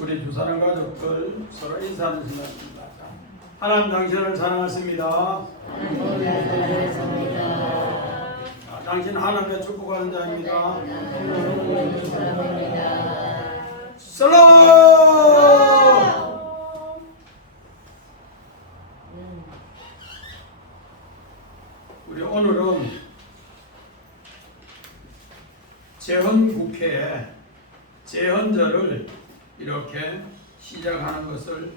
우리 두 사람 가족들 서로 인사하는 시간입니다. 하나님 당신을 사랑하십니다. 당신 하나님의 축복하는 자입니다. 슬롬! 우리 오늘은 제헌국회에 제헌절을 이렇게 시작하는 것을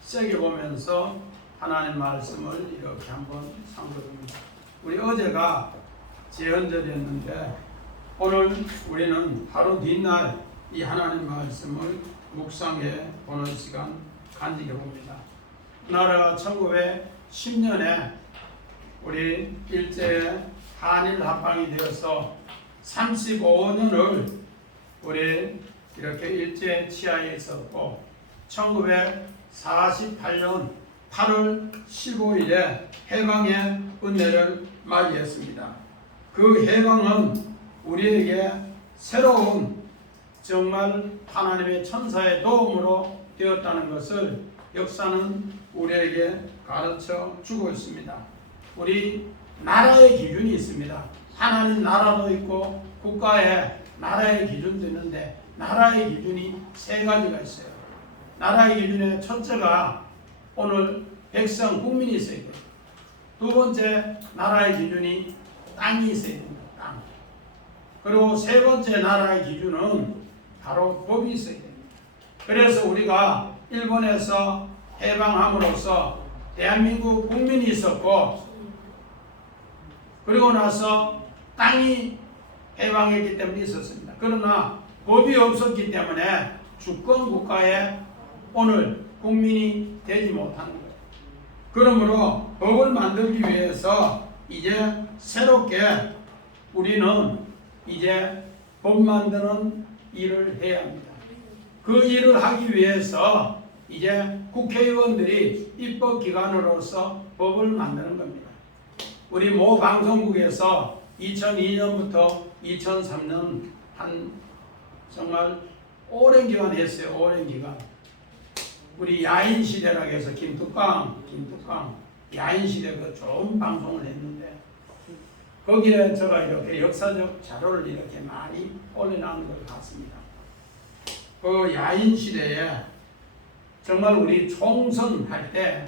세게 보면서 하나님 말씀을 이렇게 한번 상고합니다. 우리 어제가 제헌절이었는데 오늘 우리는 하루 뒷날 이 하나님 말씀을 묵상해 보는 시간 간직해 봅니다. 나라가 1910년에 우리 일제의 한일 합방이 되어서 35년을 우리 이렇게 일제 치하에 있었고 1948년 8월 15일에 해방의 은혜를 맞이했습니다. 그 해방은 우리에게 새로운 정말 하나님의 천사의 도움으로 되었다는 것을 역사는 우리에게 가르쳐 주고 있습니다. 우리 나라의 기준이 있습니다. 하나님 나라도 있고 국가의 나라의 기준도 있는데 나라의 기준이 세 가지가 있어요. 나라의 기준의 첫째가 오늘 백성, 국민이 있어야 돼요. 두 번째 나라의 기준이 땅이 있어야 됩니다. 땅. 그리고 세 번째 나라의 기준은 바로 법이 있어야 됩니다. 그래서 우리가 일본에서 해방함으로써 대한민국 국민이 있었고 그리고 나서 땅이 해방했기 때문에 있었습니다. 그러나 법이 없었기 때문에 주권 국가에 오늘 국민이 되지 못하는 거예요. 그러므로 법을 만들기 위해서 이제 새롭게 우리는 이제 법 만드는 일을 해야 합니다. 그 일을 하기 위해서 이제 국회의원들이 입법기관으로서 법을 만드는 겁니다. 우리 모 방송국에서 2002년부터 2003년 한 정말 오랜 기간 했어요. 오랜 기간. 우리 야인시대라고 해서 김tuk강 야인시대 그 좋은 방송을 했는데 거기에 제가 이렇게 역사적 자료를 이렇게 많이 올려놓은 걸 봤습니다. 그 야인시대에 정말 우리 총선할 때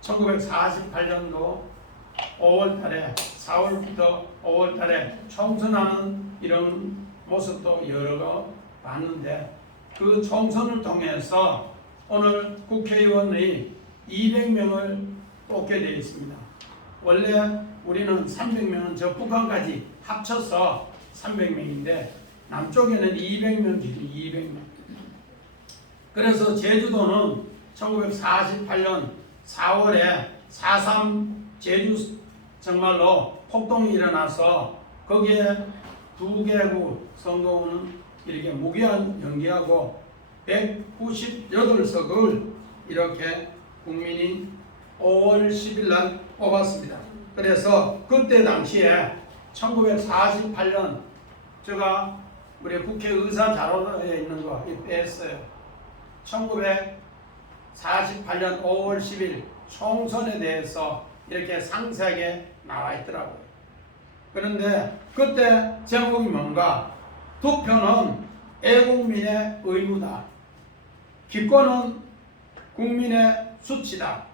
1948년도 5월달에 4월부터 5월달에 총선하는 이런 모습도 여러 거 봤는데 그 총선을 통해서 오늘 국회의원이 200명을 뽑게 되어 있습니다. 원래 우리는 300명은 저 북한까지 합쳐서 300명인데 남쪽에는 200명 기준 200명. 그래서 제주도는 1948년 4월에 4.3 제주 정말로 폭동이 일어나서 거기에 두 개구 선거구는 이렇게 무기한 연기하고 198석을 이렇게 국민이 5월 10일 날 뽑았습니다. 그래서 그때 당시에 1948년 제가 우리 국회의사 자료에 있는 거 뺐어요. 1948년 5월 10일 총선에 대해서 이렇게 상세하게 나와 있더라고요. 그런데 그때 제목이 뭔가? 투표는 애국민의 의무다. 기권은 국민의 수치다.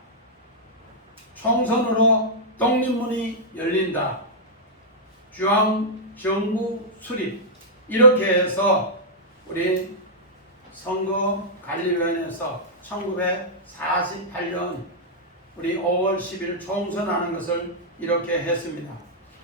총선으로 독립문이 열린다. 중앙정부 수립. 이렇게 해서 우리 선거관리위원회에서 1948년 우리 5월 10일 총선하는 것을 이렇게 했습니다.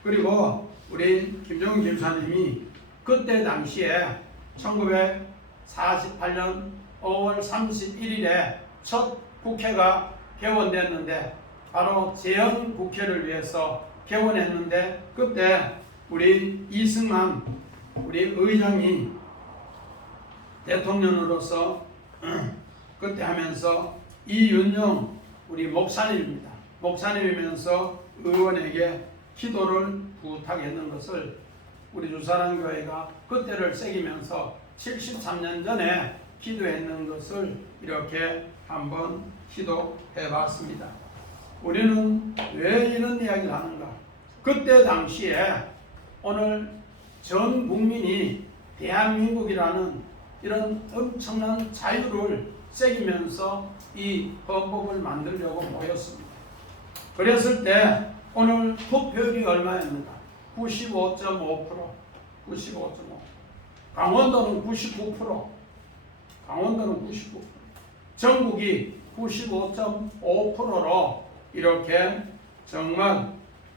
그리고 우리 김정은 김사님이 그때 당시에 1948년 5월 31일에 첫 국회가 개원됐는데 바로 제헌국회를 위해서 개원했는데 그때 우리 이승만 우리 의장이 대통령으로서 그때 하면서 이윤영 우리 목사님입니다. 목사님이면서 의원에게 기도를 부탁했는 것을 우리 주사랑교회가 그때를 새기면서 73년 전에 기도했는 것을 이렇게 한번 기도해 봤습니다. 우리는 왜 이런 이야기를 하는가? 그때 당시에 오늘 전 국민이 대한민국이라는 이런 엄청난 자유를 새기면서 이 헌법을 만들려고 모였습니다. 그랬을 때 오늘 투표율이 얼마였는가? 95.5%, 95.5%. 강원도는 99%, 강원도는 99%, 전국이 95.5%로 이렇게 정말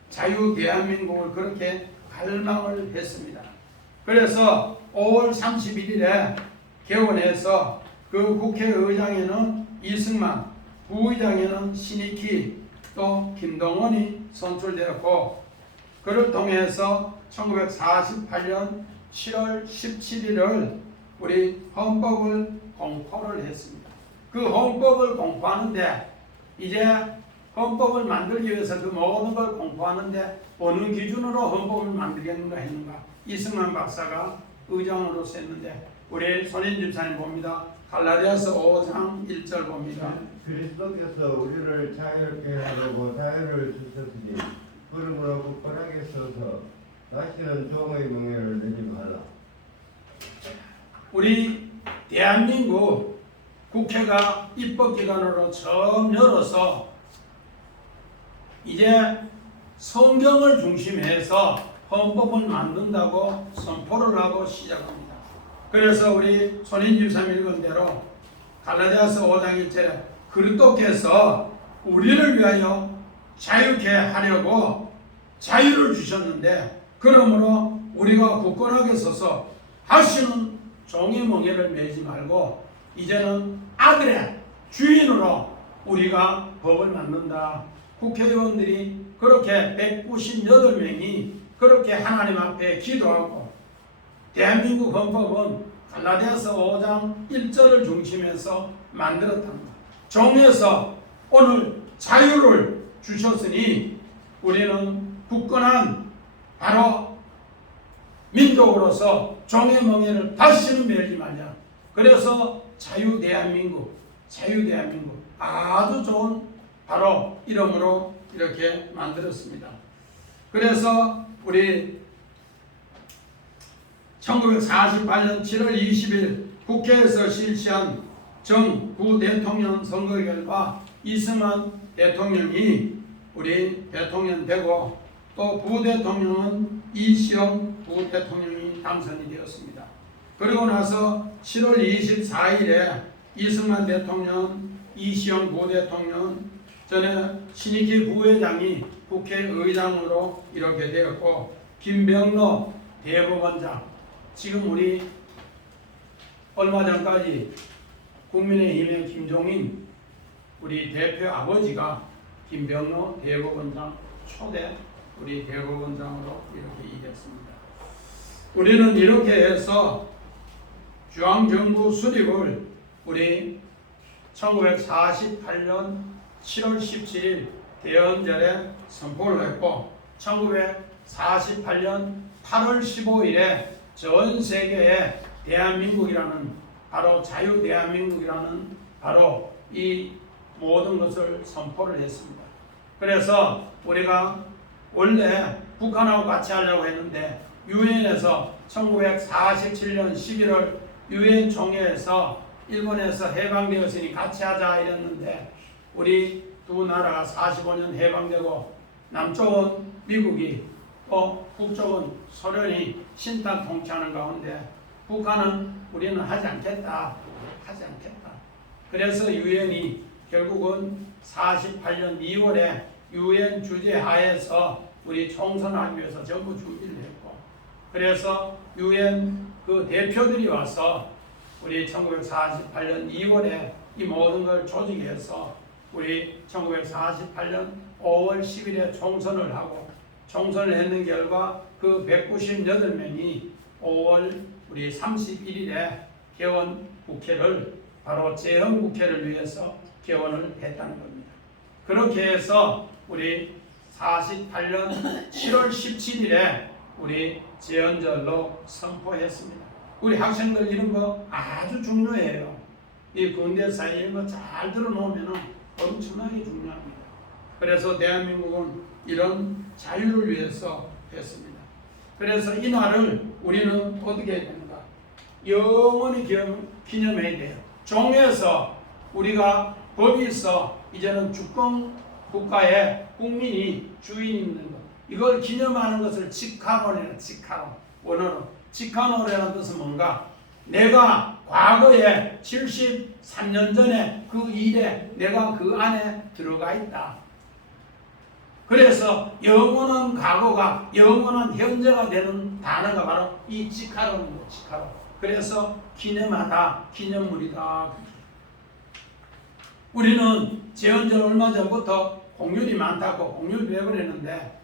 자유 대한민국을 그렇게 갈망을 했습니다. 그래서 5월 31일에 개원해서 그 국회의장에는 이승만, 부의장에는 신익희, 또 김동원이 선출되었고, 그를 통해서 1948년 7월 17일을 우리 헌법을 공포를 했습니다. 그 헌법을 공포하는데 이제 헌법을 만들기 위해서 그 모든 걸 공포하는데 어느 기준으로 헌법을 만들겠는가 했는가? 이승만 박사가 의장으로서 했는데 우리 손인 집사님 봅니다. 갈라디아서 5장 1절 봅니다. 그리스도께서 우리를 자유롭게 하려고 자유를 주셨으니 그러므로 굳건하게 서서 다시는 종의 명예를 내지 말라. 우리 대한민국 국회가 입법기관으로 처음 열어서 이제 성경을 중심해서 헌법을 만든다고 선포를 하고 시작합니다. 그래서 우리 손인 집사님 읽은 대로 갈라디아서 5장 1절에 그리스도께서 우리를 위하여 자유케 하려고 자유를 주셨는데 그러므로 우리가 굳건하게 서서 다시는 종의 멍에를 매지 말고 이제는 아들의 주인으로 우리가 법을 만든다. 국회의원들이 그렇게 198명이 그렇게 하나님 앞에 기도하고 대한민국 헌법은 갈라디아서 5장 1절을 중심해서 만들었답니다. 종에서 오늘 자유를 주셨으니 우리는 굳건한 바로 민족으로서 종의 멍에를 다시는 매지 말자. 그래서 자유 대한민국 아주 좋은 바로 이름으로 이렇게 만들었습니다. 그래서 우리 1948년 7월 20일 국회에서 실시한 정부대통령 선거 결과 이승만 대통령이 우리 대통령 되고 또 부대통령은 이시영 부대통령이 당선이 되었습니다. 그리고 나서 7월 24일에 이승만 대통령, 이시영 부대통령, 전에 신익희 부회장이 국회의장으로 이렇게 되었고 김병로 대법원장, 지금 우리 얼마 전까지 국민의힘의 김종인 우리 대표 아버지가 김병로 대법원장 초대 우리 대법원장으로 이렇게 일했습니다. 우리는 이렇게 해서 중앙정부 수립을 우리 1948년 7월 17일 대헌절에 선포를 했고 1948년 8월 15일에 전 세계에 대한민국이라는 바로 자유 대한민국이라는 바로 이 모든 것을 선포를 했습니다. 그래서 우리가 원래 북한하고 같이 하려고 했는데 유엔에서 1947년 11월 유엔 총회에서 일본에서 해방되었으니 같이 하자 이랬는데 우리 두 나라가 45년 해방되고 남쪽은 미국이 또 북쪽은 소련이 신탁 통치하는 가운데 북한은 우리는 하지 않겠다. 그래서 유엔이 결국은 48년 2월에 유엔 주재 하에서 우리 총선하기 위해서 전부 준비를 했고 그래서 유엔 그 대표들이 와서 우리 1948년 2월에 이 모든 걸 조직해서 우리 1948년 5월 10일에 총선을 하고 총선을 했는 결과 그 198명이 5월 우리 31일에 개원 국회를 바로 재헌 국회를 위해서 개원을 했다는 겁니다. 그렇게 해서 우리 48년 7월 17일에 우리 재헌절로 선포했습니다. 우리 학생들 이런 거 아주 중요해요. 이 근대사에 이런 거 잘 들어놓으면 엄청나게 중요합니다. 그래서 대한민국은 이런 자유를 위해서 했습니다. 그래서 이 날을 우리는 어떻게 해야 되는가? 영원히 기념해야 돼요. 종에서 우리가 법이 있어 이제는 주권 국가의 국민이 주인이 있는 것. 이걸 기념하는 것을 직하론이라 직하론. 원어로 직하론이라는 뜻은 뭔가? 내가 과거에 73년 전에 그 일에 내가 그 안에 들어가 있다. 그래서 영원한 과거가 영원한 현재가 되는 단어가 바로 이 직하론입니다. 직하론. 그래서 기념하다, 기념물이다. 우리는 재헌절 얼마 전부터 공휴일이 많다고 공휴일 내버렸는데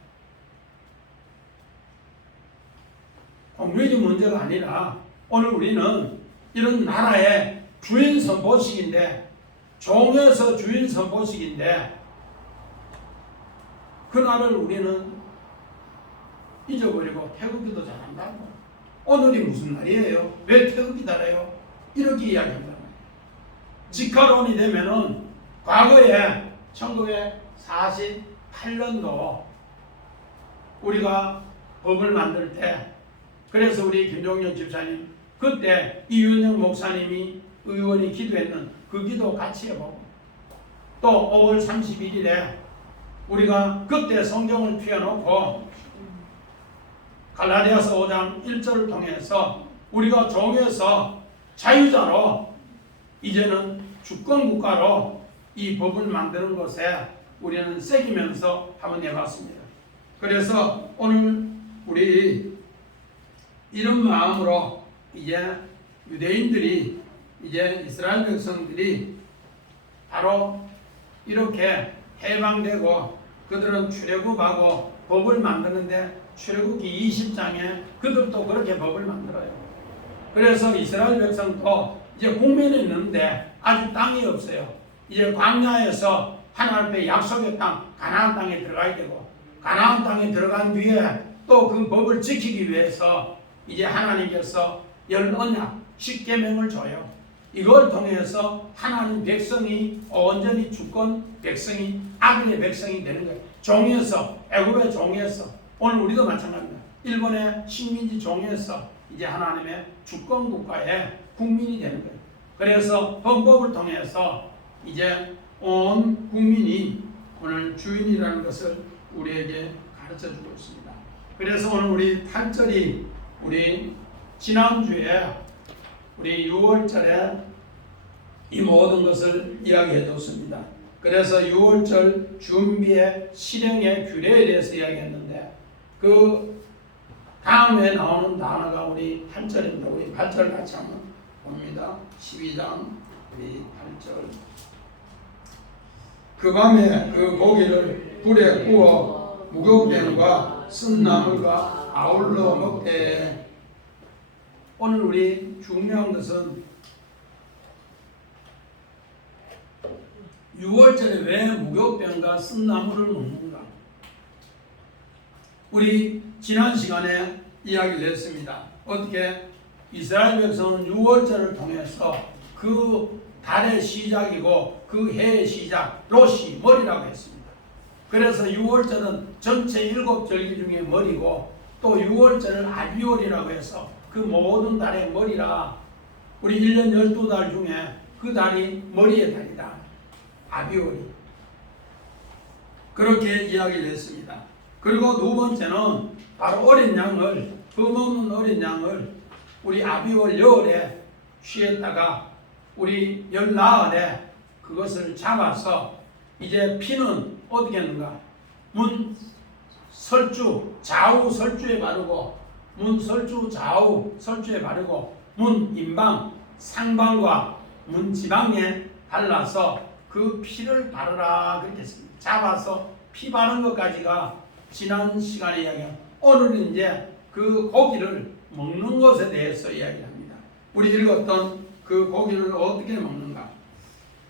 공휴일이 문제가 아니라 오늘 우리는 이런 나라의 주인 선포식인데 종에서 주인 선포식인데 그날을 우리는 잊어버리고 태극기도 잘한다고. 오늘이 무슨 날이에요? 왜 태극기 달아요? 이렇게 이야기한단 말이에요. 직하론이 되면은 과거에 1948년도 우리가 법을 만들 때 그래서 우리 김종현 집사님 그때 이윤영 목사님이 의원이 기도했는 그 기도 같이 해보고 또 5월 31일에 우리가 그때 성경을 펴놓고 갈라디아서 5장 1절을 통해서 우리가 종에서 자유자로 이제는 주권국가로 이 법을 만드는 것에 우리는 새기면서 한번 해봤습니다. 그래서 오늘 우리 이런 마음으로 이제 유대인들이 이제 이스라엘 백성들이 바로 이렇게 해방되고 그들은 출애굽하고 법을 만드는데 출애굽기 20장에 그들도 그렇게 법을 만들어요. 그래서 이스라엘 백성도 이제 국민이 있는데 아직 땅이 없어요. 이제 광야에서 하나님 앞에 약속의 땅 가나안 땅에 들어가야 되고 가나안 땅에 들어간 뒤에 또 그 법을 지키기 위해서 이제 하나님께서 열 언약 10계명을 줘요. 이걸 통해서 하나님 백성이 온전히 주권 백성이 아들의 백성이 되는 거예요. 종에서 애굽의 종에서 오늘 우리도 마찬가지입니다. 일본의 식민지 종에서 이제 하나님의 주권 국가의 국민이 되는 거예요. 그래서 헌법을 통해서 이제 온 국민이 오늘 주인이라는 것을 우리에게 가르쳐 주고 있습니다. 그래서 오늘 우리 8절이 우리 지난주에 우리 6월절에 이 모든 것을 이야기해 뒀습니다. 그래서 6월절 준비의 실행의 규례에 대해서 이야기했는데 그 다음에 나오는 단어가 우리 8절입니다. 우리 8절 같이 한번 봅니다. 12장 우리 8절. 그 밤에 그 고기를 불에 구워 무교병과 쓴 나물과 아울러 먹되. 오늘 우리 중요한 것은 6월절에 왜 무교병과 쓴 나물을 먹는가? 우리 지난 시간에 이야기를 했습니다. 어떻게 이스라엘 백성은 6월절을 통해서 그 달의 시작이고 그 해의 시작, 로시, 머리라고 했습니다. 그래서 6월절은 전체 7절기 중에 머리고 또 6월절을 아비월이라고 해서 그 모든 달의 머리라. 우리 1년 12달 중에 그 달이 머리의 달이다. 아비월이. 그렇게 이야기를 했습니다. 그리고 두 번째는 바로 어린 양을, 흠없는 어린 양을 우리 아비월 여월에 취했다가 우리 열나흘에 그것을 잡아서 이제 피는 어떻게 했는가? 문 설주, 좌우 설주에 바르고 문 설주, 좌우 설주에 바르고 문 임방, 상방과 문 지방에 발라서 그 피를 바르라 그렇게 했습니다. 잡아서 피 바른 것까지가 지난 시간에 이야기한 오늘은 이제 그 고기를 먹는 것에 대해서 이야기합니다. 우리 읽었던 그 고기를 어떻게 먹는가?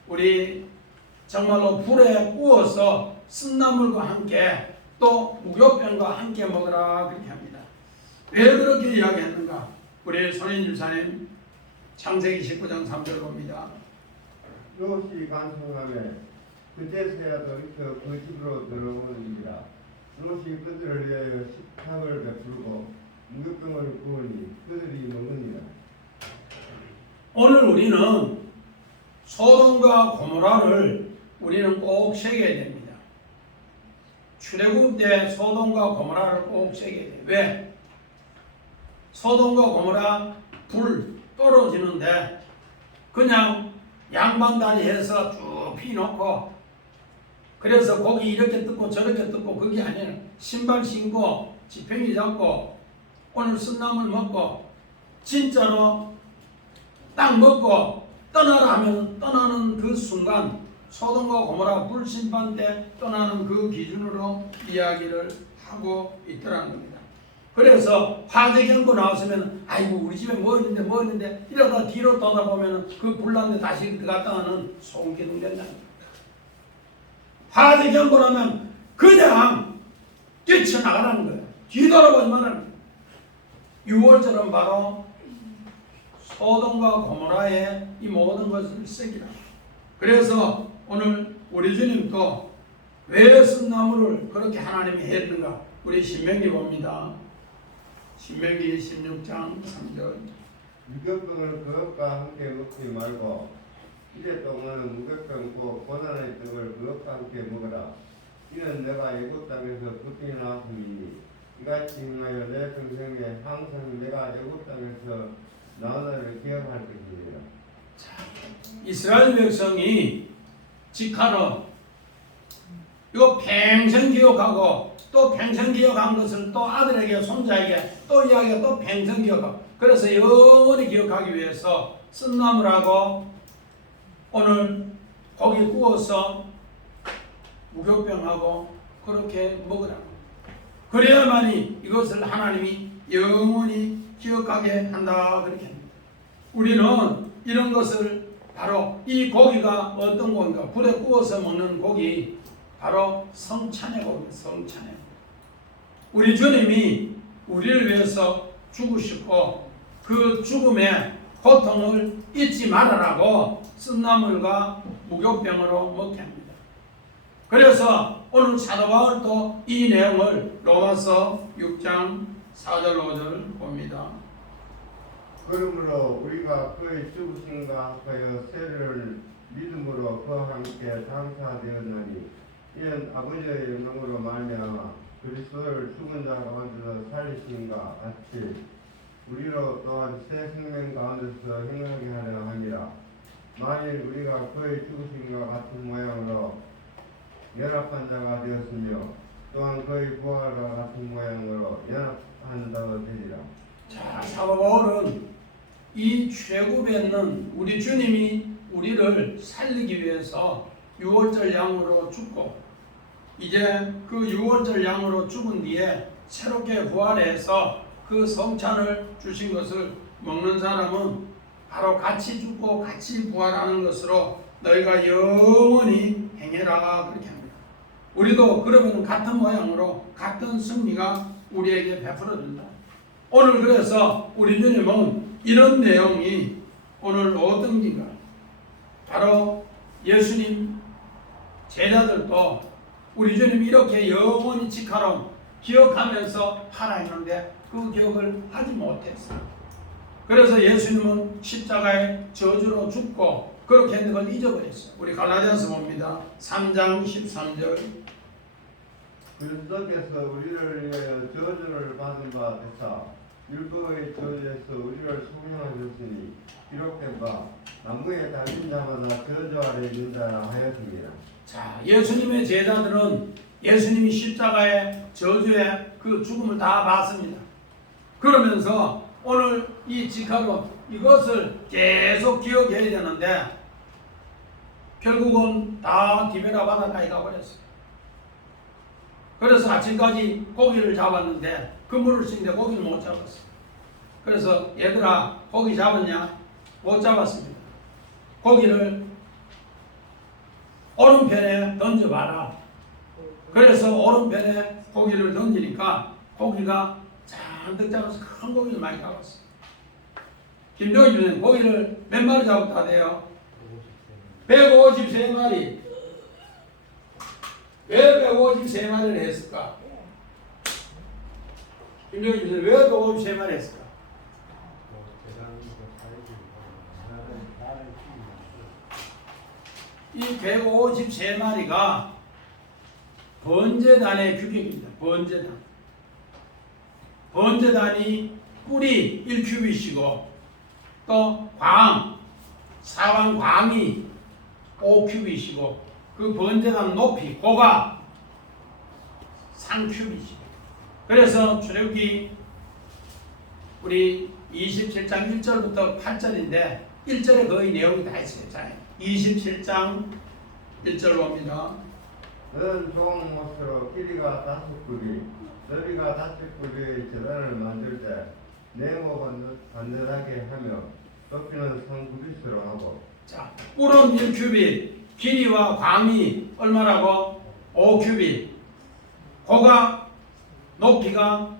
우리 정말로 불에 구워서 쓴나물과 함께 또 무교병과 함께 먹으라 그렇게 합니다. 왜 그렇게 이야기했는가? 우리 손인일사님 창세기 19장 3절 봅니다. 롯이 간청하며 그제서야 돌이켜 그 집으로 들어오니라. 롯이 그들을 위하여 식탁을 베풀고 무교병을 구우니 그들이 먹으니라. 오늘 우리는 소돔과 고모라를 우리는 꼭 새겨야 됩니다. 출애굽 때 소돔과 고모라를 꼭 새겨야 돼요. 왜? 소돔과 고모라 불 떨어지는데 그냥 양반다리 해서 쭉 피놓고 그래서 고기 이렇게 뜯고 저렇게 뜯고 그게 아니라 신발 신고 지팡이 잡고 오늘 쓴나물 먹고 진짜로 딱 먹고 떠나라 하면 떠나는 그 순간 소돔과 고모라 불심판 때 떠나는 그 기준으로 이야기를 하고 있더라는 겁니다. 그래서 화재 경보 나왔으면 아이고 우리 집에 뭐 있는데 이러다 뒤로 떠다보면 그 불난데 다시 들어갔다가는 소음기둥 된다는 겁니다. 화재 경보 나면 그냥 뛰쳐나가라는 거예요. 뒤돌아보지 말라는 거예요. 6월절은 바로 소돔과 고모라의 이 모든 것을 새기라. 그래서 오늘 우리 주님도 왜 쓴나무를 그렇게 하나님이 했는가? 우리 신명기 봅니다. 신명기 16장 3절. 무교병을 그것과 함께 먹지 말고 이래 동안은 무교병 곧 고난의 떡을 그것과 함께 먹으라. 이는 내가 애굽 땅에서 그때 나왔으니 이같이 행하여 내 평생에 항상 내가 애굽 땅에서 나오나를 기억할 것입니다. 이스라엘 백성이 직하러 이거 평생 기억하고 또 평생 기억한 것을 또 아들에게 손자에게 또 이야기가 또 평생 기억하고 그래서 영원히 기억하기 위해서 쓴나물하고 오늘 고기 구워서 무교병하고 그렇게 먹으라고. 그래야만이 이것을 하나님이 영원히 기억하게 한다 그렇게 합니다. 우리는 이런 것을 바로 이 고기가 어떤 고기인가? 불에 구워서 먹는 고기 바로 성찬의 고기, 성찬의 고기. 우리 주님이 우리를 위해서 죽으시고 그 죽음의 고통을 잊지 말아라고 쓴나물과 무교병으로 먹게 합니다. 그래서 오늘 사도 바울도 이 내용을 로마서 6장 4절 5절 봅니다. 그러므로 우리가 그의 죽으심과 합하여 세례를 믿음으로 그와 함께 장사되었나니 이는 아버지의 영광으로 말미암아 그리스도를 죽은 자 가운데서 살리심과 같이 우리로 또한 새 생명 가운데서 행하게 하려 함이라. 만일 우리가 그의 죽으심과 같은 모양으로 연합한 자가 되었으며 또한 그의 부활과 같은 모양으로 연합한 자가 되리라. 자, 사도 바울은 이 출애굽에는 우리 주님이 우리를 살리기 위해서 유월절 양으로 죽고 이제 그 유월절 양으로 죽은 뒤에 새롭게 부활해서 그 성찬을 주신 것을 먹는 사람은 바로 같이 죽고 같이 부활하는 것으로 너희가 영원히 행해라 그렇게 합니다. 우리도 그러면 같은 모양으로 같은 승리가 우리에게 베풀어진다. 오늘 그래서 우리 주님은 이런 내용이 오늘 어떤 긴가? 바로 예수님 제자들도 우리 주님이 이렇게 영원히 지카로 기억하면서 하라 했는데 그 기억을 하지 못했어요. 그래서 예수님은 십자가에 저주로 죽고 그렇게 했는 걸 잊어버렸어요. 우리 갈라디아서 봅니다. 3장 13절. 그리스도께서 우리를 위하여 저주를 받은 바 되사 율법의 저주에서 우리를 속량하셨으니 기록된 바 나무에 달린 자마다 저주 아래 있는 자라 하였습니다. 자, 예수님의 제자들은 예수님이 십자가의 저주의 그 죽음을 다 봤습니다. 그러면서 오늘 이 직하로 이것을 계속 기억해야 되는데 결국은 다 디베라 바닷가에 가버렸어요. 그래서 아침까지 고기를 잡았는데 그물을 씻는데 고기를 못 잡았어요. 그래서 얘들아 고기 잡았냐? 못 잡았습니다. 고기를 오른편에 던져봐라. 그래서 오른편에 고기를 던지니까 고기가 잔뜩 잡아서 큰 고기를 많이 잡았어요. 김종희 주님 고기를 몇 마리 잡았다 돼요? 153마리. 왜 153마리를 했을까? 김종희 주님 왜 153마리 했을까? 이 153마리가 번제단의 규격입니다. 번제단. 번제단이 뿔이 1큐빗이고 또 광, 사방 광이 5큐빗이고 그 번제단 높이 고가 3큐빗이고 그래서 출애굽기 우리 27장 1절부터 8절인데 1절에 거의 내용이 다 있어요. 자, 27장 1절 봅니다. 너는 좋은 못으로 길이가 5구리, 너비가 5구리의 제단을 만들 때 네모가 반듯하게 하며 높이는 3구빗으로 하고 자, 뿔은 1큐빗, 길이와 광이 얼마라고? 5큐빗, 고가 높이가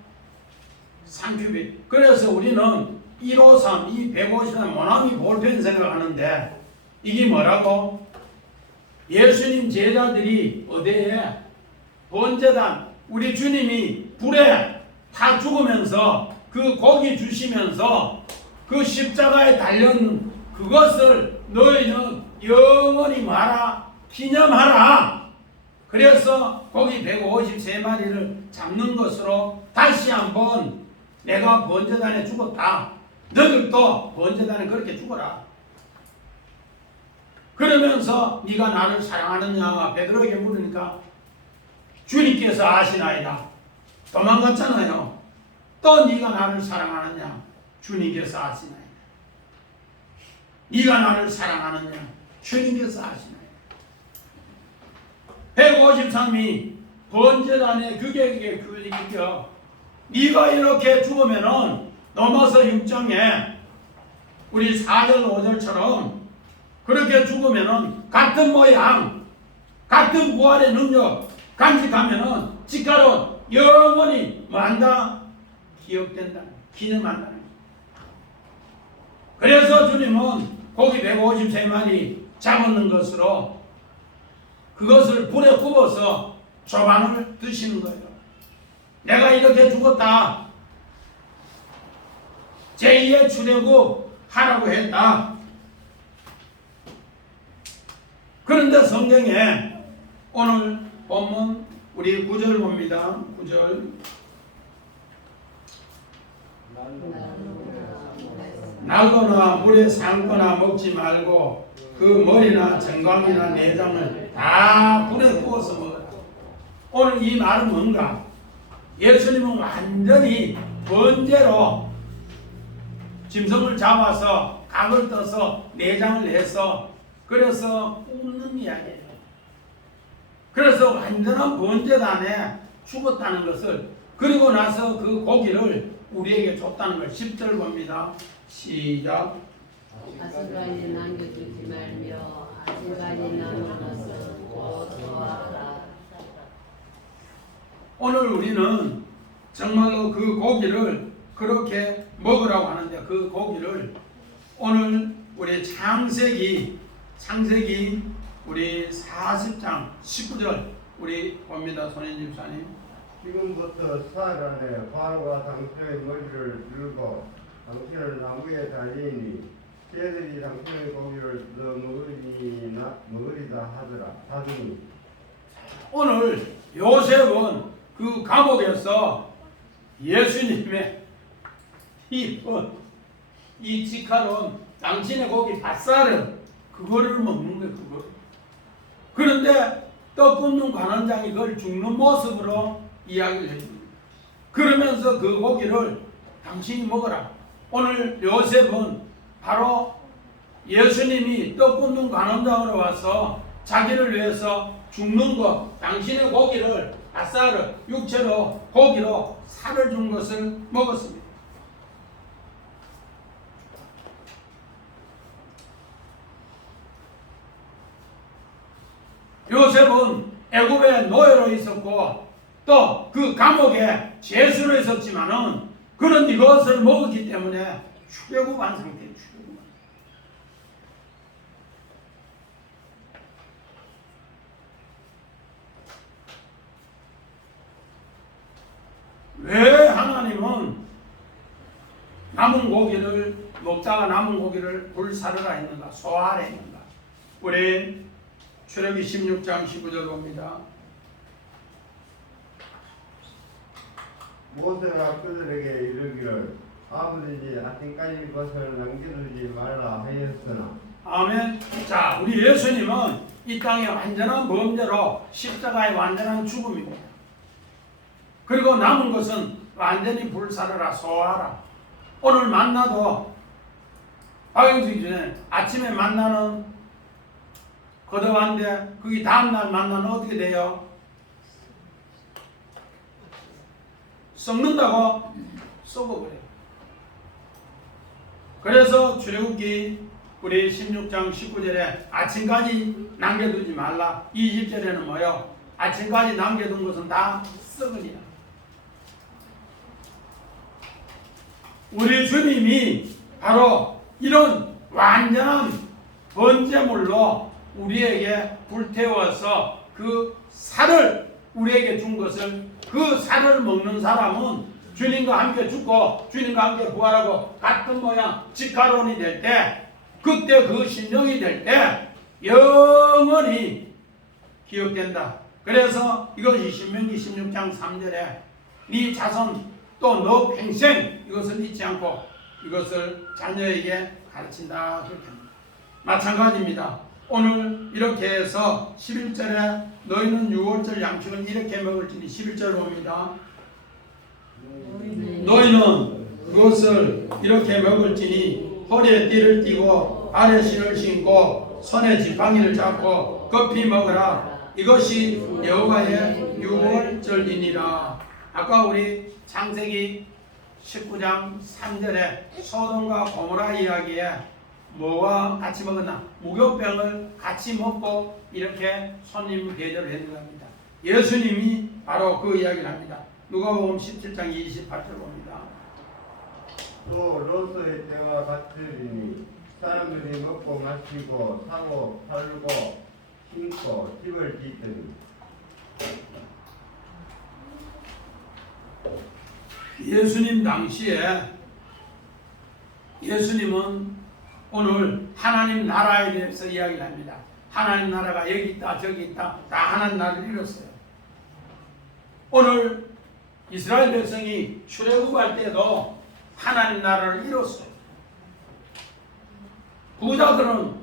3큐빗. 그래서 우리는 153, 이 153 모나미 볼펜 생각하는데 이게 뭐라고? 예수님 제자들이 어디에? 번제단, 우리 주님이 불에 다 죽으면서 그 고기 주시면서 그 십자가에 달린 그것을 너희는 영원히 마라 기념하라. 그래서 거기 153마리를 잡는 것으로 다시 한번 내가 번제단에 죽었다. 너희들도 번제단에 그렇게 죽어라. 그러면서 네가 나를 사랑하느냐 베드로에게 물으니까 주님께서 아시나이다. 도망갔잖아요. 또 네가 나를 사랑하느냐 주님께서 아시나이다. 네가 나를 사랑하느냐 주님께서 아시나이다. 153이 번제단의 규격에 규격이죠. 네가 이렇게 죽으면은 넘어서 6장에 우리 4절 5절처럼 그렇게 죽으면은 같은 모양 같은 부활의 능력 간직하면은 직가로 영원히 뭐한다? 기억된다. 기념한다. 그래서 주님은 고기 153마리 잡는 것으로 그것을 불에 굽어서 조반을 드시는 거예요. 내가 이렇게 죽었다. 제2의 출애굽 하라고 했다. 그런데 성경에 오늘 본문 우리 9절 봅니다. 9절. 날거나 물에 삶거나 먹지 말고 그 머리나 정강이나 내장을 다 불에 구워서 먹어라. 오늘 이 말은 뭔가? 예수님은 완전히 번제로 짐승을 잡아서 각을 떠서 내장을 내서 그래서 굽는 이야기예요. 그래서 완전한 번제단에 죽었다는 것을 그리고 나서 그 고기를 우리에게 줬다는 걸 10절 봅니다. 시작. 아직까지 남겨두지 말며 아직까지 남은 것을 곧 좋아하라. 오늘 우리는 정말로 그 고기를 그렇게 먹으라고 하는데 그 고기를 오늘 우리 창세기 우리 40장 19절 우리 봅니다. 손혜진 집사님. 지금부터 사흘 안에 바로가 당신의 머리를 들고 당신을 나무에 달리니 새들이 당신의 고기를 너 먹으리다 하더니 오늘 요셉은 그 감옥에서 예수님의 이 직하론 당신의 고기 밭살은 그거를 먹는 거예요. 그거. 그런데 떡 굽는 관원장이 그걸 죽는 모습으로 이야기를 해줍니다. 그러면서 그 고기를 당신이 먹어라. 오늘 요셉은 바로 예수님이 떡 굽는 관원장으로 와서 자기를 위해서 죽는 것, 당신의 고기를 밭살을 육체로 고기로 살을 준 것을 먹었습니다. 요셉은 애굽의 노예로 있었고 또 그 감옥에 죄수로 있었지만은 그런 이것을 먹었기 때문에 출애굽한 상태예요. 출애굽. 왜 하나님은 남은 고기를 먹다가 남은 고기를 불사르라 했는가? 소화하라 했는가? 우리 출애굽기 16장 19절 봅니다. 모세가 그들에게 이르기를 아버지 아침까지 것을 남겨두지 말라 하였으나. 아멘. 자, 우리 예수님은 이 땅의 완전한 범죄로 십자가의 완전한 죽음입니다. 그리고 남은 것은 완전히 불사르라, 소화하라. 오늘 만나도 박영수 전에 아침에 만나는 거듭한데 거기 다음날 만나는 어떻게 돼요? 썩는다고 썩어버려요. 그래서 출애굽기 우리 16장 19절에 아침까지 남겨두지 말라. 20절에는 뭐요? 아침까지 남겨둔 것은 다 썩으니라. 우리 주님이 바로 이런 완전한 번제물로 우리에게 불태워서 그 살을 우리에게 준 것을, 그 살을 먹는 사람은 주님과 함께 죽고 주님과 함께 부활하고 같은 모양 직가론이 될 때, 그때 그 심령이 될 때 영원히 기억된다. 그래서 이것이 신명기 16장 3절에 네 자손 또 너 평생 이것을 잊지 않고 이것을 자녀에게 가르친다. 그렇게 합니다. 마찬가지입니다. 오늘 이렇게 해서 11절에 너희는 유월절 양식을 이렇게 먹을지니 11절 봅니다. 너희는 그것을 이렇게 먹을지니 허리에 띠를 띠고 발에 신을 신고 손에 지팡이를 잡고 급히 먹으라. 이것이 여호와의 유월절이니라. 아까 우리 창세기 19장 3절에 소돔과 고모라 이야기에 뭐와 같이 먹었나? 무교병을 같이 먹고 이렇게 손님 배절을 해드립니다. 예수님이 바로 그 이야기를 합니다. 누가복음 17장 28절 봅니다. 또 롯의 때와 같으리니 사람들이 먹고 마시고 사고 팔고 심고 집을 짓더니. 예수님 당시에 예수님은 오늘 하나님 나라에 대해서 이야기를 합니다. 하나님 나라가 여기 있다 저기 있다 다 하나님 나라를 이뤘어요. 오늘 이스라엘 백성이 출애굽할 때도 하나님 나라를 이뤘어요. 부자들은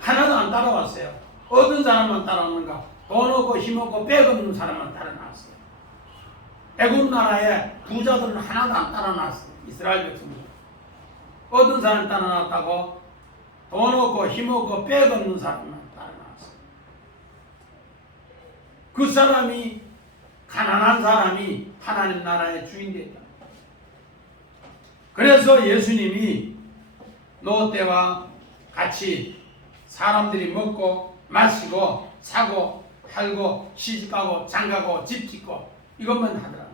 하나도 안 따라왔어요. 어떤 사람만 따라왔는가? 돈 없고 힘 없고 백 없는 사람만 따라 나왔어요. 애굽 나라에 부자들은 하나도 안 따라 나왔어요. 이스라엘 백성들. 어떤 사람 따라 나왔다고? 돈 없고 힘 없고 백 없는 사람만 따라 나왔어요. 그 사람이, 가난한 사람이 하나님 나라의 주인 됐다. 그래서 예수님이 노 때와 같이 사람들이 먹고 마시고 사고 팔고 시집가고 장가고 집 짓고 이것만 하더라.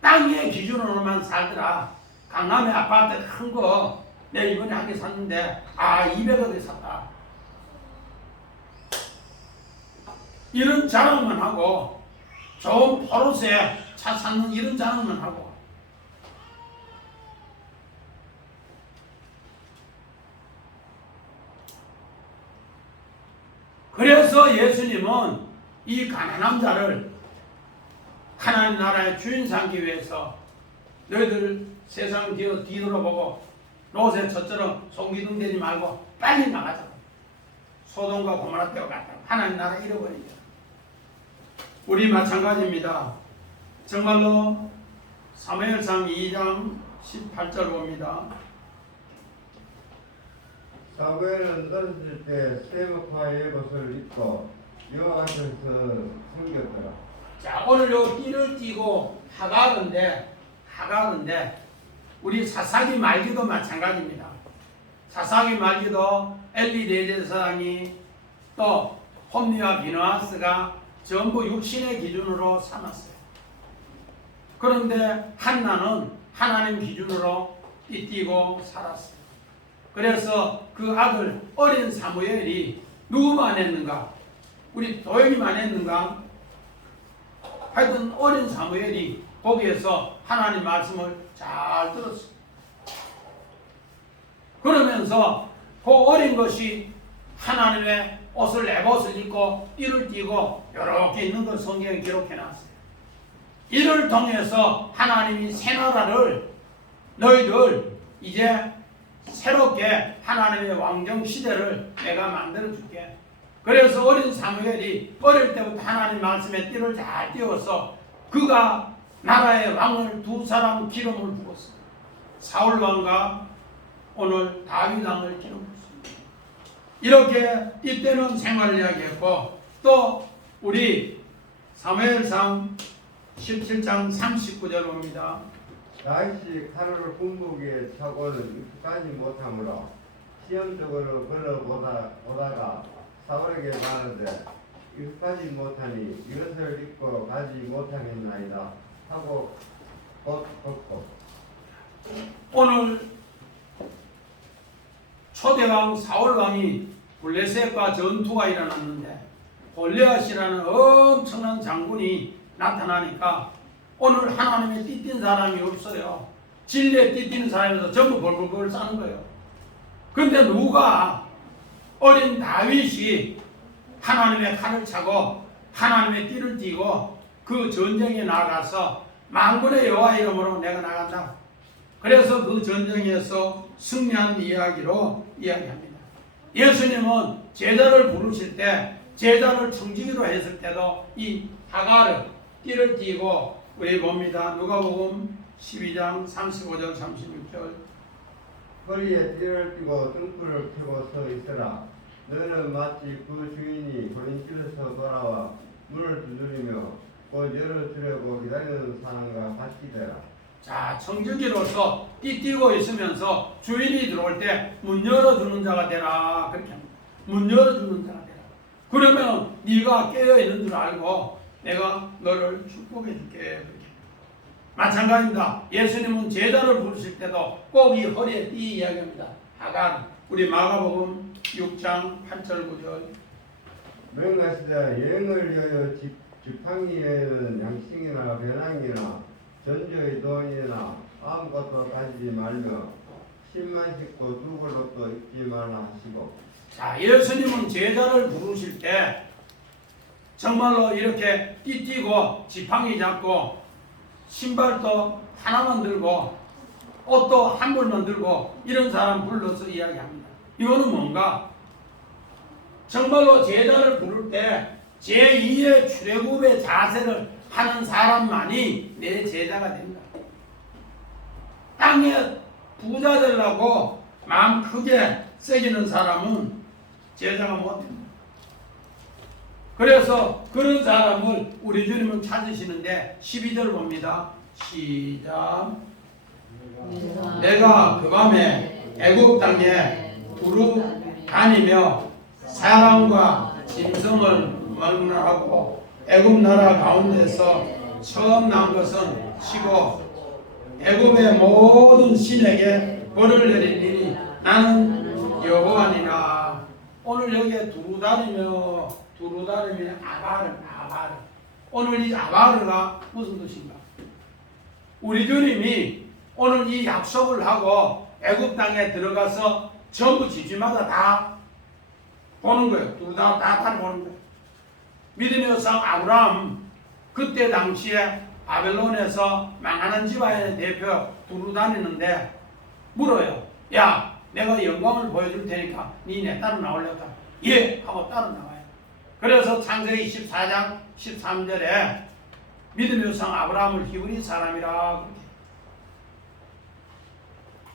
땅의 기준으로만 살더라. 강남에 아파트 큰 거 내가 이번에 한 개 샀는데 200억에 샀다. 이런 자랑만 하고 좋은 포르쉐 차 샀는 이런 자랑만 하고 그래서 예수님은 이 가난한 자를 하나님 나라의 주인 삼기 위해서 너희들 세상 뒤돌아보고 롯의 저처럼 송기둥 되지 말고 빨리 나가자. 소돔과 고모라 때와 같다. 하나님 나라 잃어버리자. 우리 마찬가지입니다. 정말로 사무엘상 2장 18절 봅니다. 사무엘은 어렸을 때 세목화의 옷을 입고 여호와께서 섬겼더라. 자, 오늘 요 띠를 띠고 하가는데 우리 사사기 말기도 마찬가지입니다. 사사기 말기도 엘리 대제사장이 또 홈리와 비느하스가 전부 육신의 기준으로 삼았어요. 그런데 한나는 하나님 기준으로 띠띠고 살았어요. 그래서 그 아들 어린 사무엘이 누구만 했는가? 우리 도영이만 했는가? 하여튼 어린 사무엘이 거기에서 하나님 말씀을 잘 들었어요. 그러면서 그 어린 것이 하나님의 옷을 내벗을 입고 띠를 띠고 이렇게 있는 걸 성경에 기록해 놨어요. 이를 통해서 하나님이 새 나라를 너희들 이제 새롭게 하나님의 왕정 시대를 내가 만들어 줄게. 그래서 어린 사무엘이 어릴 때부터 하나님 말씀에 띠를 잘 띄워서 그가 나라의 왕을 두 사람 기름을 부었어요. 사울 왕과 오늘 다윗 왕을 기름 부었습니다. 이렇게 띠때는 생활 이야기했고 또 우리 사무엘상 17장 39절 봅니다. 다윗이 칼을 군복에 차고는 익숙하지 못하므로 시험적으로 걸어보다가 사울에게 말하되 익숙하지 못하니 이것을 입고 가지 못하겠나이다 하고 곧 걷고. 오늘 초대왕 사울왕이 블레셋과 전투가 일어났는데 골리앗이라는 엄청난 장군이 나타나니까 오늘 하나님의 띠뛴 사람이 없어요. 진리에 띠뛰는 사람에서 전부 벌벌벌 싸는 거예요. 그런데 누가 어린 다윗이 하나님의 칼을 차고 하나님의 띠를 띠고 그 전쟁에 나가서 만군의 여호와 이름으로 내가 나간다. 그래서 그 전쟁에서 승리한 이야기로 이야기합니다. 예수님은 제자를 부르실 때 제자를 청지기로 했을 때도 이 하가를 띠를 띠고 우리 봅니다. 누가복음 12장 35절 36절 허리에 띠를 띠고 등불을 켜고 서 있으라. 너는 마치 그 주인이 혼인집에서 돌아와 문을 두드리며 곧 열어주려고 기다리는 사람과 같이 되라. 자, 청지기로서 띠띠고 있으면서 주인이 들어올 때 문 열어주는 자가 되라. 그렇게 합니다. 문 열어주는 자가 되라. 그러면 네가 깨어있는 줄 알고 내가 너를 축복해 줄게. 그렇게. 마찬가지입니다. 예수님은 제자를 부르실 때도 꼭 이 허리에 띠 이야기합니다. 하간 우리 마가복음 6장 8절 9절 명가시되 여행을 위하여 지팡이에는 양식이나 배낭이나 전주의 돈이나 아무것도 가지지 말며 신만 신고 두 벌로도 입지 말라 하시고. 자, 예수님은 제자를 부르실 때 정말로 이렇게 띠띠고 지팡이 잡고 신발도 하나만 들고 옷도 한 벌만 들고 이런 사람 불러서 이야기합니다. 이거는 뭔가? 정말로 제자를 부를 때 제2의 출애굽의 자세를 하는 사람만이 내 제자가 된다. 땅에 부자 되려고 마음 크게 새기는 사람은 제자가 못 됩니다. 그래서 그런 사람을 우리 주님은 찾으시는데 12절 봅니다. 시작. 내가 그 밤에 애굽 땅에 두루 다니며 사람과 짐승을 막론하고 애굽 나라 가운데서 처음 난 것은 치고 애굽의 모든 신에게 벌을 내리니 나는 여호와니라. 오늘 여기에 두루 다니며 아바르. 오늘 이 아바르가 무슨 뜻인가? 우리 주님이 오늘 이 약속을 하고 애굽 땅에 들어가서 전부 집집마다 다 보는 거예요. 두루 다 보는 거예요. 믿음의 조상 아브라함 그때 당시에 바벨론에서 망하는 집안의 대표 두루 다니는데 물어요. 야, 내가 영광을 보여줄 테니까 네 따라 나오려다. 예 하고 따라 나와요. 그래서 창세기 14장 13절에 믿음의 조상 아브라함을 히브리 사람이라 그렇게.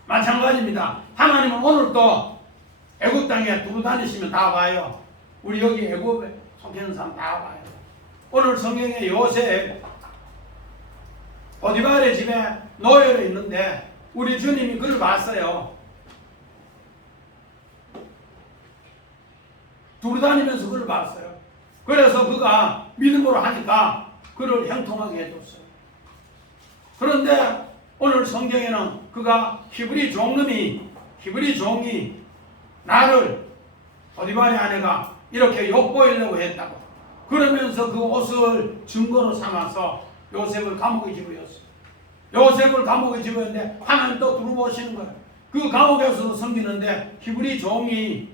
마찬가지입니다. 하나님은 오늘도 애굽 땅에 두루 다니시면 다 봐요. 우리 여기 애굽에 속해 있는 사람 다 봐요. 오늘 성경에 요셉 보디발의 집에 노예로 있는데 우리 주님이 그를 봤어요. 두루 다니면서 그를 봤어요. 그래서 그가 믿음으로 하니까 그를 형통하게 해줬어요. 그런데 오늘 성경에는 그가 히브리 종이 나를 보디발의 아내가 이렇게 욕보이려고 했다고. 그러면서 그 옷을 증거로 삼아서 요셉을 감옥에 집어였어요. 요셉을 감옥에 집어였는데 하나님 또 들어보시는 거예요. 그 감옥에서도 섬기는데 히브리 종이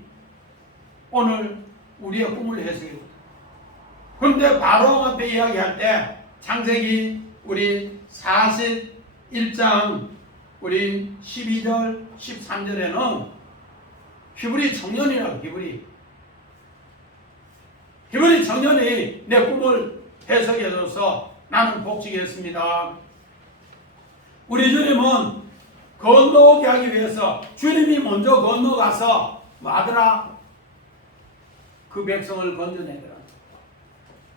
오늘 우리의 꿈을 해석해요. 그런데 바로 앞에 이야기할 때 창세기 우리 41장 우리 12절 13절에는 히브리 청년이라고 히브리 청년이 내 꿈을 해석해줘서 나는 복직했습니다. 우리 주님은 건너오게 하기 위해서 주님이 먼저 건너가서 뭐 하더라? 그 백성을 건져내더라.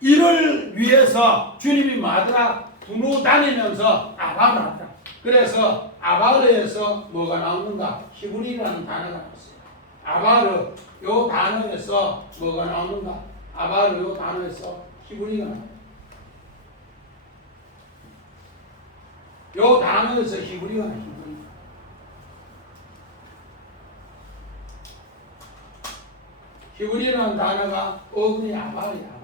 이를 위해서 주님이 뭐 하더라? 두루 다니면서 아바를 하더라. 그래서 아바르에서 뭐가 나오는가? 히브리라는 단어가 나왔어요. 아바르 요 단어에서 뭐가 나오는가? 아바르 요 단어에서 히브리가 나와요. 요 단어에서 히브리가 나와요. 히브리라는 단어가 어근이 아바르야.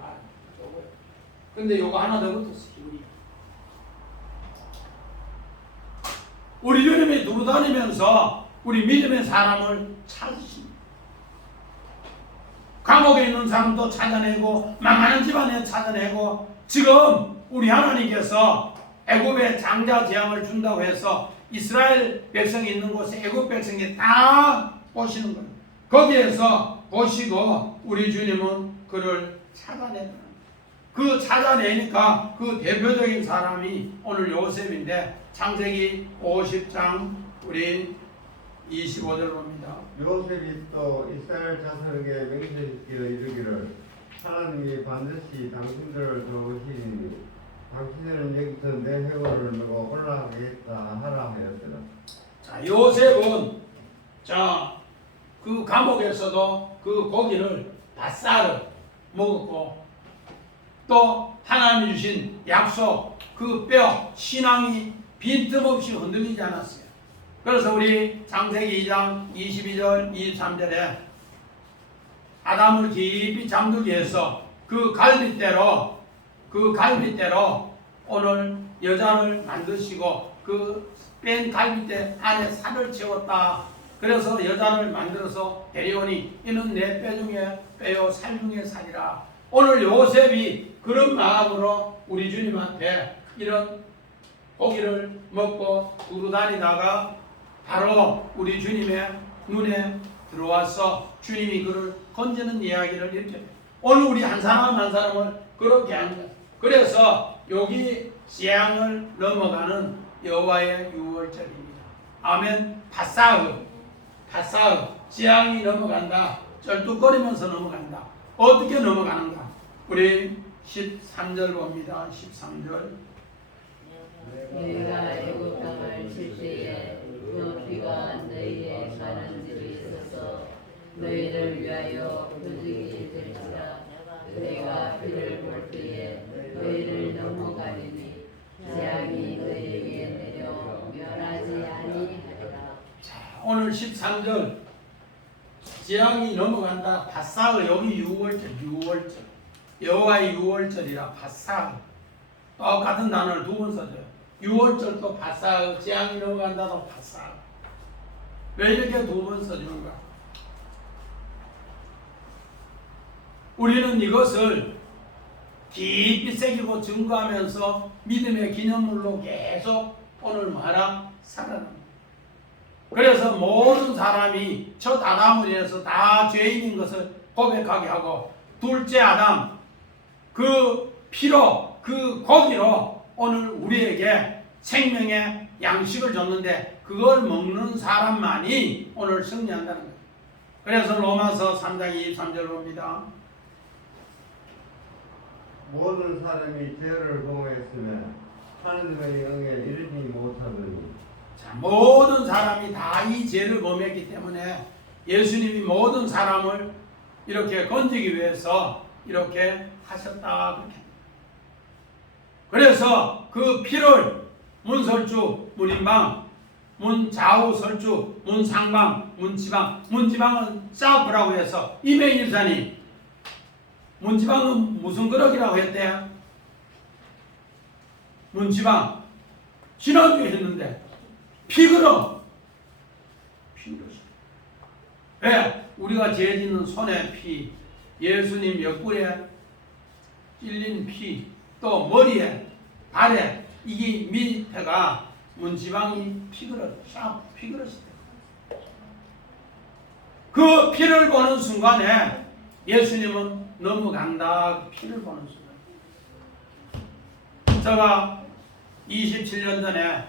근데 요거 하나 더 붙었어. 히브리. 우리 주님이 두루다니면서 우리 믿음의 사람을 찾으십니다. 감옥에 있는 사람도 찾아내고 만만한 집안에 찾아내고 지금 우리 하나님께서 애굽에 장자 재앙을 준다고 해서 이스라엘 백성이 있는 곳에 애굽 백성이 다 보시는 거예요. 거기에서 보시고 우리 주님은 그를 찾아내더라. 그 찾아내니까 그 대표적인 사람이 오늘 요셉인데 창세기 50장 우리 25절 봅니다. 요셉이 또 이스라엘 자손에게 맹세시켜 이르기를 하나님이 반드시 당신들을 도우시리니 당신은 여기서 내 해골을 메고 올라가겠다 하라 하였더라. 자, 요셉은 그 감옥에서도 그 고기를 바싹 먹었고 또 하나님이 주신 약속 그 뼈 신앙이 빈틈없이 흔들리지 않았어요. 그래서 우리 창세기 2장 22절 23절에 아담을 깊이 잠들게 해서 그 갈빗대로 오늘 여자를 만드시고 그 뺀 갈빗대 안에 살을 채웠다. 그래서 여자를 만들어서 데려오니 이는 내 뼈 중에 뼈요 살 중에 살이라. 오늘 요셉이 그런 마음으로 우리 주님 앞에 이런 고기를 먹고 두루 다니다가 바로 우리 주님의 눈에 들어와서 주님이 그를 건지는 이야기를 이렇게 오늘 우리 한 사람 한 사람을 그렇게 한 거예요. 그래서 여기 재앙을 넘어가는 여호와의 유월절입니다. 아멘. 바싹 재앙이 넘어간다. 쩔뚝거리면서 넘어간다. 어떻게 넘어가는가? 우리 13절 봅니다. 13절. 너희가 애굽 땅을 칠 때에 그 비가 너희에 가는 길이 있어서 너희를 위하여 부득이 될지라. 너희가 비를 볼 때에 너희를 넘어가리니 재앙이 너희에게 내려 멸하지 아니하리라. 자, 오늘 13절 재앙이 넘어간다. 바싹 여기 6월절 여호와의 6월절이라 바싹 똑같은 단어를 두 번 써줘요. 6월절도 바싹 재앙이 넘어간다도 바싹. 왜 이렇게 두 번 써주는가? 우리는 이것을 깊이 새기고 증거하면서 믿음의 기념물로 계속 오늘 말아 살아납니다. 그래서 모든 사람이 첫 아담을 인해서 다 죄인인 것을 고백하게 하고 둘째 아담 그 피로 그 고기로 오늘 우리에게 생명의 양식을 줬는데 그걸 먹는 사람만이 오늘 승리한다는 거예요. 그래서 로마서 3장 23절 봅니다. 모든 사람이 죄를 범했으면 하나님의 영에 이르지 못하더니. 자, 모든 사람이 다 이 죄를 범했기 때문에 예수님이 모든 사람을 이렇게 건지기 위해서 이렇게 하셨다. 그렇게. 그래서 그 피를 문설주 문인방 문 좌우 설주, 문 상방, 문 지방. 문 지방은 사프라고 해서 이명희 집사님 문 지방은 무슨 그릇이라고 했대요? 문 지방 지난주에 했는데 피그릇. 피그릇. 왜? 우리가 죄짓는 손에 피, 예수님 옆구리에 찔린 피, 또 머리에, 발에 이게 밑에가 문지방이 피그릇, 샤 피그릇이다. 그 피를 보는 순간에 예수님은 넘어간다. 피를 보는 순간. 제가 27년 전에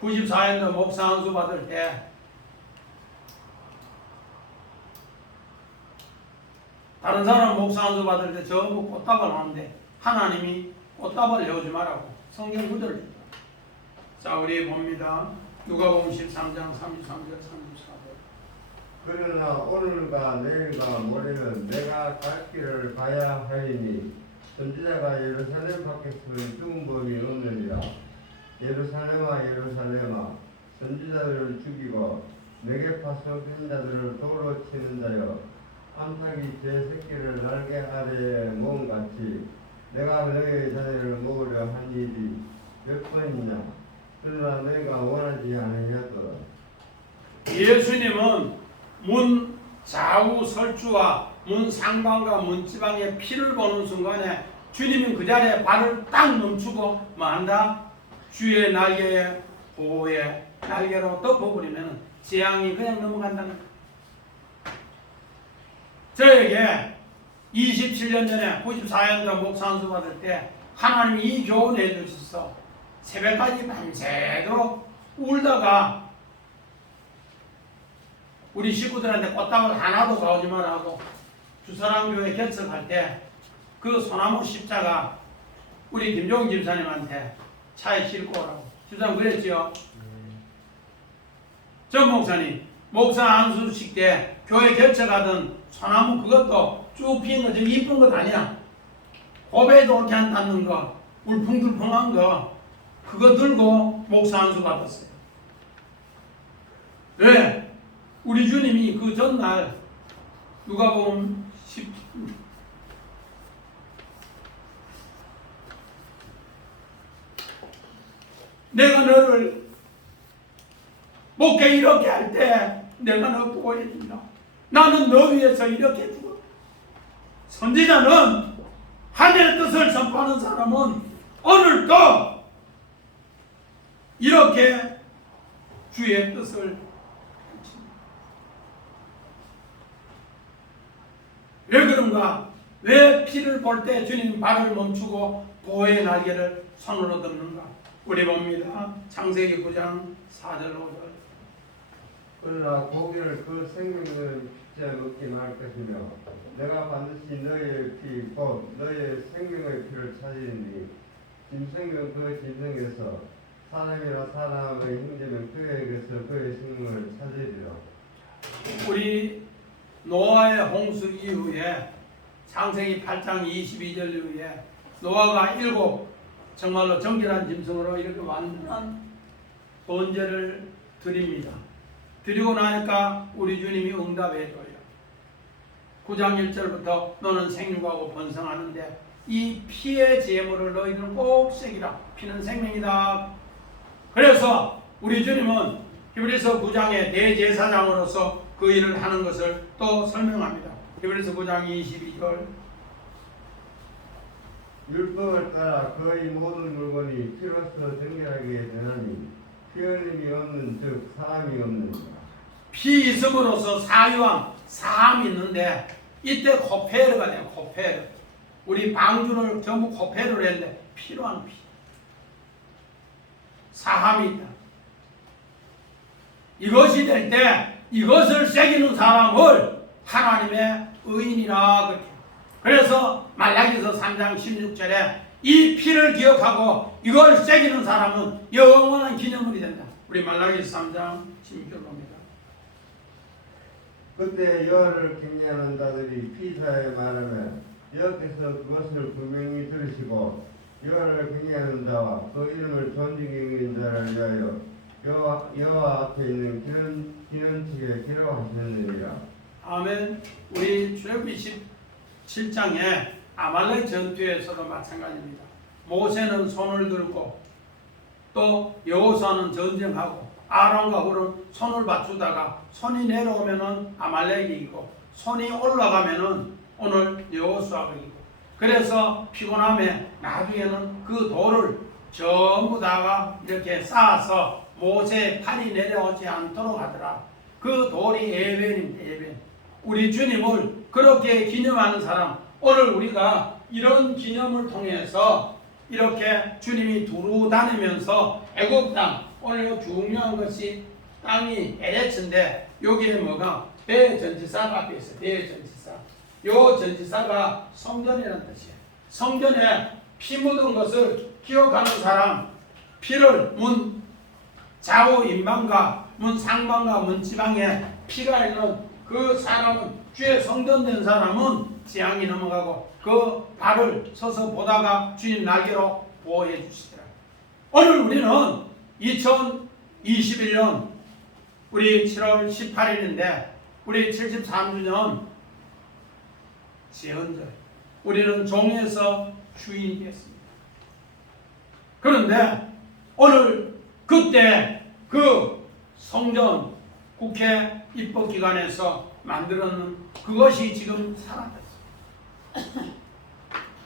94년도 목사 안수 받을 때 다른 사람 목사 안수 받을 때 전부 꽃다발 하는데 하나님이 꽃다발 내오지 말라고 성경 구절을 줬다. 자, 우리 봅니다. 누가복음 13장 33절 34절. 그러나 오늘과 내일과 모레는 내가 갈 길을 가야 하리니 선지자가 예루살렘 밖에서 죽은 법이 없느니라. 예루살렘아 예루살렘아 선지자들을 죽이고 내게 파송된 자들을 도로 치는 자여 암탉이 제 새끼를 날개 아래에 모은 같이 내가 너희의 자녀를 먹으려 한 일이 몇 번이냐. 그러나 너희가 원하지 않으냐더라. 예수님은 문 좌우 설주와 문 상방과 문 지방의 피를 보는 순간에 주님은 그 자리에 발을 딱 멈추고 뭐 한다? 주의 날개에 보호에 날개로 덮어버리면 재앙이 그냥 넘어간다는 거예요. 저에게 27년 전에 94년도 목사 안수 받을 때 하나님이 이 교훈을 해주셔서 새벽까지 밤새도록 울다가 우리 식구들한테 꽃다발 하나도 가오지 말라고 주사랑교회 개척할 때 그 소나무 십자가 우리 김종인 집사님한테 차에 싣고 오라고 집사님 그랬지요. 전 목사님 목사 안수식 때 교회 개척하던 소나무 그것도 쭉 피는 거 저 이쁜 것 아니야. 고배도 이렇게 안 닿는 거 울풍들풍한 거 그거 들고 목사 안수 받았어요. 왜? 우리 주님이 그 전날 누가복음 10 내가 너를 목회 이렇게 할 때 내가 너 보호해준다. 나는 너 위해서 이렇게 죽어. 선지자는 하늘의 뜻을 선포하는 사람은 오늘도 이렇게 주의 뜻을 왜 그런가? 왜 피를 볼 때 주님 발을 멈추고 보호의 날개를 손으로 덮는가? 우리 봅니다. 창세기 9장 4절 5절. 그러나 고기를 그 생명을 죽지 먹지 말 것이며 내가 반드시 너의 피 곧 너의 생명의 피를 찾으리니 짐승은 그 짐승에서 사람이나 사람의 형제는 그에게서 그의 생명을 찾으리라. 우리 노아의 홍수 이후에 창세기 8장 22절 이후에 노아가 7 정말로 정결한 짐승으로 이렇게 완전한 번제를 드립니다. 드리고 나니까 우리 주님이 응답해줘요. 9장 1절부터 너는 생육하고 번성하는데 이 피의 제물을 너희들은 꼭 새기라. 피는 생명이다. 그래서 우리 주님은 히브리서 9장의 대제사장으로서 그 일을 하는 것을 또 설명합니다. 히브리서 9장 22절. 율법을 따라 거의 모든 물건이 피로써 정결하게 되나니 피 흘림이 없는 즉 사함이 없느니라. 피 있음으로써 사유함, 사함이 있는데 이때 코페르가 돼요. 코페르. 우리 방주를 전부 코페르를 했는데 피로한 피. 사함이 있다. 이것이 될 때 이것을 새기는 사람을 하나님의 의인이라 그렇게. 그래서 말라기서 3장 16절에 이 피를 기억하고 이걸 새기는 사람은 영원한 기념물이 된다. 우리 말라기서 3장 16절 봅니다. 그때 여호와를 경외하는 자들이 피사에 말하면 여호와께서 그것을 분명히 들으시고 여호와를 경외하는 자와 그 이름을 존중히 여기는 자를 위하여 여호와 앞에 있는 기념책에 기록하셨느니라. 아멘. 우리 출애굽기 17장에 아말렉 전투에서도 마찬가지입니다. 모세는 손을 들고 또 여호수아는 전쟁하고 아론과 훌은 손을 맞추다가 손이 내려오면은 아말렉이 이기고 손이 올라가면은 오늘 여호수아가 이기고, 그래서 피곤함에 나중에는 그 돌을 전부 다가 이렇게 쌓아서 모세의 팔이 내려오지 않도록 하더라. 그 돌이 에벤입니다. 에벤. 우리 주님을 그렇게 기념하는 사람, 오늘 우리가 이런 기념을 통해서 이렇게 주님이 두루 다니면서 애굽 땅, 오늘 중요한 것이 땅이 에레츠인데 여기에 뭐가 대전지사가 앞에 있어요. 대전지사. 요 전지사가 성전이라는 뜻이에요. 성전에 피 묻은 것을 기억하는 사람, 피를 문 좌우 인방과 문 상방과 문 지방에 피가 있는 그 사람은, 주의 성전된 사람은 재앙이 넘어가고 그 발을 서서 보다가 주님 날개로 보호해 주시더라. 오늘 우리는 2021년 우리 7월 18일인데 우리 73주년 제헌절, 우리는 종에서 주인이 됐습니다. 그런데 오늘 그때 그 성전 국회 입법기관에서 만들었는 그것이 지금 사라졌어요.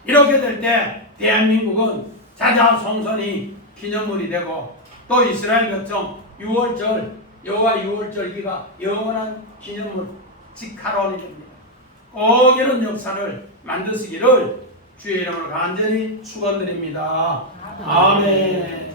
이렇게 될 때 대한민국은 자자손손이 기념물이 되고 또 이스라엘 백성 6월절, 여호와 6월절기가 영원한 기념물 직하론이 됩니다. 꼭 이런 역사를 만드시기를 주의 이름으로 간절히 축원드립니다. 아멘.